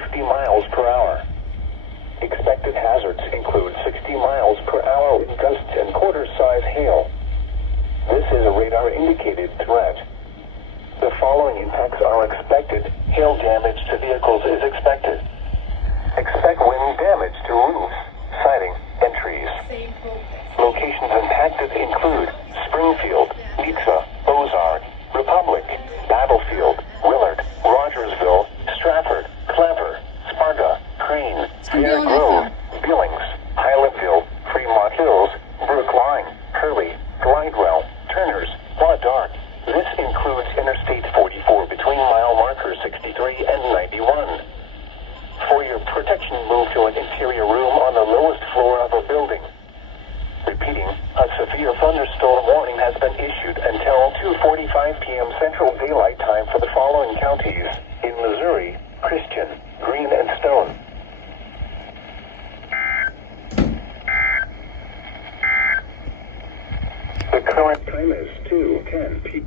50 miles per hour. Expected hazards include 60 miles per hour with gusts and quarter-size hail. This is a radar-indicated threat. The following impacts are expected. Hail damage to vehicles is expected. Expect wind damage to roofs, siding, and trees. Locations impacted include Springfield, Nixa, Ozark, Republic, Battlefield, Willard, Rogersville, Stratford, Clever, Sparta, Crane, Fair Grove, Billings, Highlandville, Fremont Hills, Brookline, Hurley, Glidewell, Turners, Law Dark. This includes Interstate 44 between mile markers 63 and 91. For your protection, move to an interior room on the lowest floor of a building. Repeating, a severe thunderstorm warning has been issued until 2:45 p.m. Central Daylight Time for the following counties in Missouri: Christian, Greene, and Stone. The current time is 2:10 p.m.